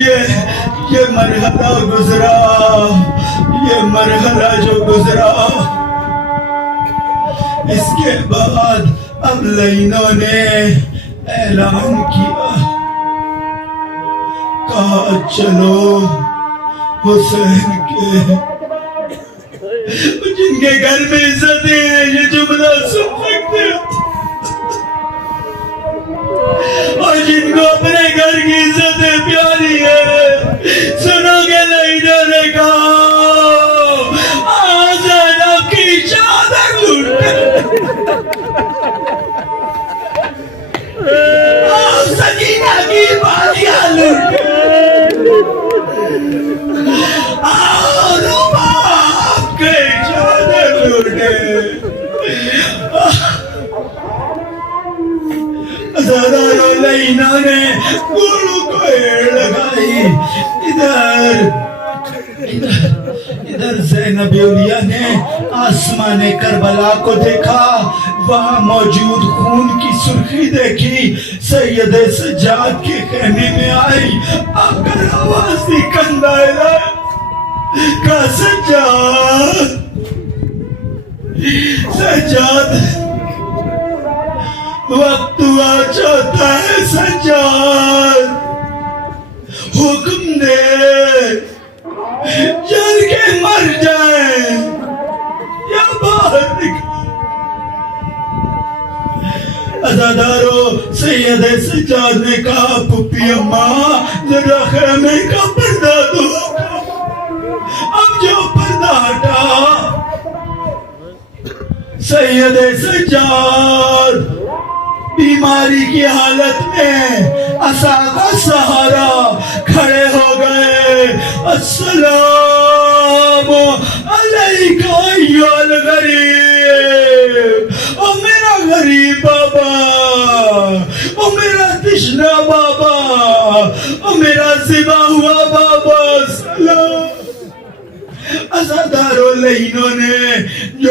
ये ये मरहला गुजरा, ये मरहला जो गुजरा, इसके बाद अब लाइनों ने ऐलान किया, कहा चलो हुसैन के जिनके घर में इज्जत है ये जुमला सुन सकते हो, और जिनको अपने घर की इज्जत प्यारी है, सुनोगे लाइनों ने कहा आजाद की चादर लूट, सकीना की बालियां लूट, आपके चादर लूटे। इन्होंने गुरु को लगाई। इधर ज़ैनब-ए-औलिया ने आसमाने करबला को देखा, वहां मौजूद खून की सुर्खी देखी, सैयदे सज्जाद के खेमे में आई, आकर आवाज दी कंदायला का सज्जाद, सज्जाद वक्त हुआ चाहता है, सज्जाद हुक्म दे जल के मर जाए या बाहर निकल। अज़ादारों, सैयदे सज्जाद ने कहा पुप्पी अम्मा जरा खेमे का पर्दा दो। अब जो पर्दा हटा, सैयदे सज्जाद बीमारी की हालत में असा का सहारा खड़े हो गए। अस्सलाम अलैका अय्युहल गरीब, ओ मेरा गरीब बाबा, ओ मेरा तिश्ना बाबा, ओ मेरा ज़िबा हुआ बाबा, सलाम। अज़ादारों, लाइनों ने जो